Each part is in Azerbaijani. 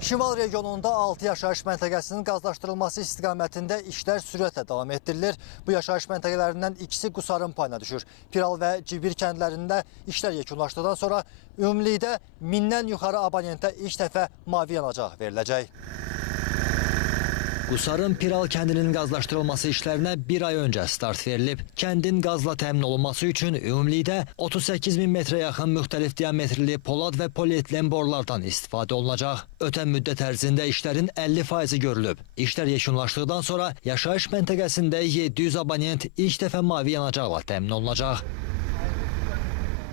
Şimal regionunda 6 yaşayış məntəqəsinin qazlaşdırılması istiqamətində işlər sürətlə davam etdirilir. Bu yaşayış məntəqələrindən ikisi Qusarın payına düşür. Piral və Cibir kəndlərində işlər yekunlaşdıqdan sonra ümumilikdə 1000-dən yuxarı abonentə ilk dəfə mavi yanacaq veriləcək. Qusarın Piral kəndinin qazlaşdırılması işlərinə bir ay öncə start verilib. Kəndin qazla təmin olunması üçün ümumilikdə 38 min metrə yaxın müxtəlif diametrli polad və polietilen borulardan istifadə olunacaq. Ötən müddət ərzində işlərin 50%-i görülüb. İşlər yekunlaşdıqdan sonra yaşayış məntəqəsində 700 abonent ilk dəfə mavi yanacaqla təmin olunacaq.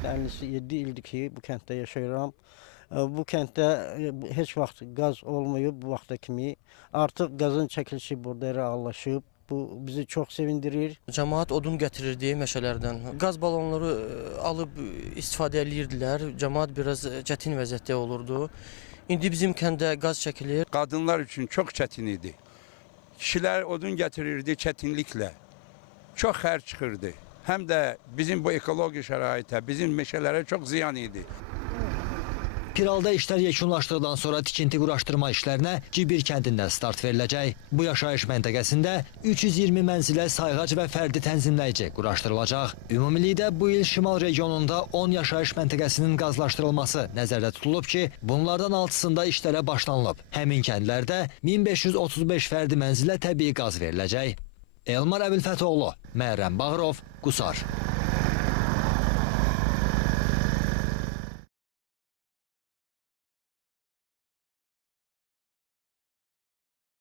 57 ildir ki, bu kənddə yaşayıram. Bu kənddə heç vaxt qaz olmayıb bu vaxta kimi. Artıq qazın çəkilişi burada reallaşıb. Bu bizi çox sevindirir. Cəmaət odun gətirirdi meşələrdən. Qaz balonları alıb istifadə edirdilər. Cəmaət biraz çətin vəziyyətdə olurdu. İndi bizim kəndə qaz çəkilir. Qadınlar üçün çox çətin idi. Kişilər odun gətirirdi çətinliklə. Çox xərc çıxırdı. Həm də bizim bu ekoloji şəraitə, bizim meşələrə çox ziyan idi. Piralda işlər yekunlaşdıqdan sonra tikinti quraşdırma işlərinə Cibir kəndində start veriləcək. Bu yaşayış məntəqəsində 320 mənzilə sayğac və fərdi tənzimləyici quraşdırılacaq. Ümumilikdə bu il Şimal regionunda 10 yaşayış məntəqəsinin qazlaşdırılması nəzərdə tutulub ki, bunlardan 6-sında işlərə başlanılıb. Həmin kəndlərdə 1535 fərdi mənzilə təbii qaz veriləcək. Elmar Əbilfətoğlu, Məhrəm Bağırov, Qusar.